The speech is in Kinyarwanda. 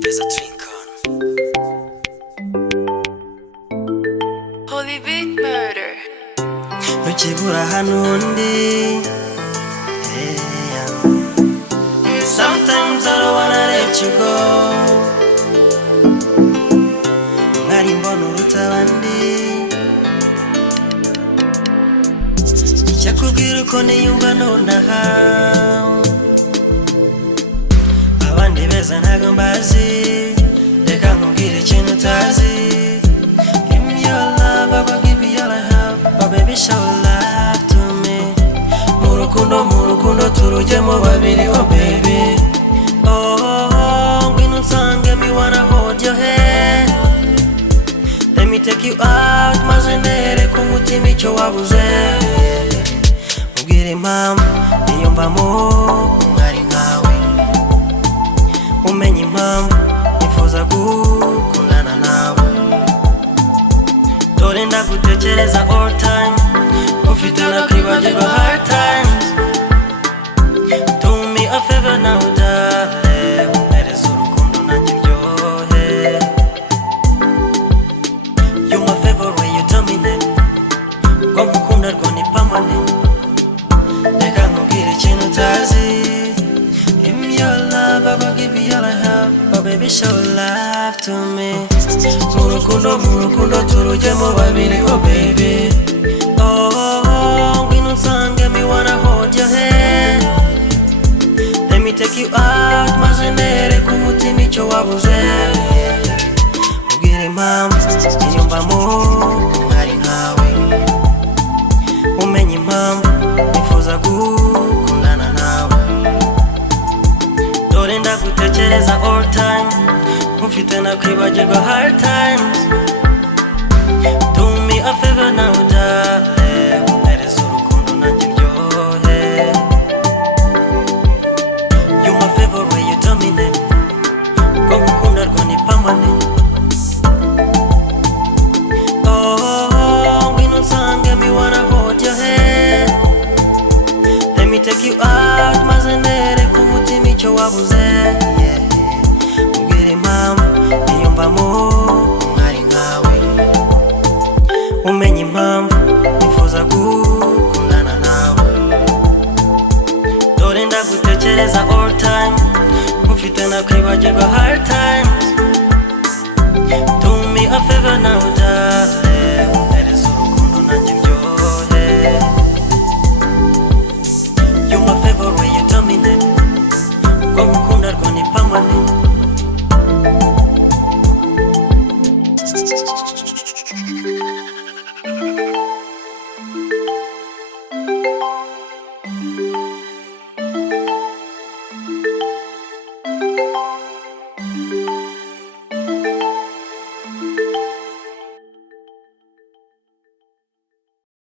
There's a twin con. Holy Big Murder. Ntukibura hano undi. Yeah. Sometimes I don't wanna let you go. Mwari mbona uruta abandi. Icyakubwira uko niyumva nonaha. Abandi beza ntago mbazi. Reka nkubwire ikintu utazi. Give me your love, I will give you all I have. Oh baby, show love to me. Murukundo turujyemo babiri, oh baby. Oh, ngwino unsange, me wanna hold your hand. Let me take you out, maze nereke umutima icyo wabuze. Mubwire impamvu niyumvamo umwari nkawe. Umenye impamvu nifuza gukundana nawe. Dore ndagutekereza all time. Ufite nakwibagirwa hard times. Do me a favor now darling. Umpereze urukundo nanjye ndyohe. You my favorite way you dominate. Ko ngukunda rwo ni permanent. Reka nkubwire ikintu utazi. Give me your love, I will give you all I have. Oh baby, show love to me. Murukundo turujyemo babiri, oh baby. Oh, ngwino unsange, me wanna hold your hand. Let me take you out, maze nereke umutima icyo wabuze. Mubwire impamvu niyumvamo umwari nkawe. Umenye impamvu nifuza gukundana nawe. Dore ndagutekereza all time. Ufite nakwibagirwa hard times. Do me a favor now darling. Umpereze urukundo nanjye ndyohe. You my favorite way you dominate. Ko ngukunda rwo ni permanent. Oh, ngwino unsange, me wanna hold your hand. Let me take you out, maze nereke umutima icyo wabuze. Yeah. Mubwire impamvu niyumvamo umwari nkawe. Umenye impamvu nifuza gukundana nawe. Dore ndagutekereza all time. Ufite nakwibagirwa hard times. Do me a favor now darling. Umpereze urukundo nanjye ndyohe. You my favorite way you dominate. Ko ngukunda rwo ni permanent.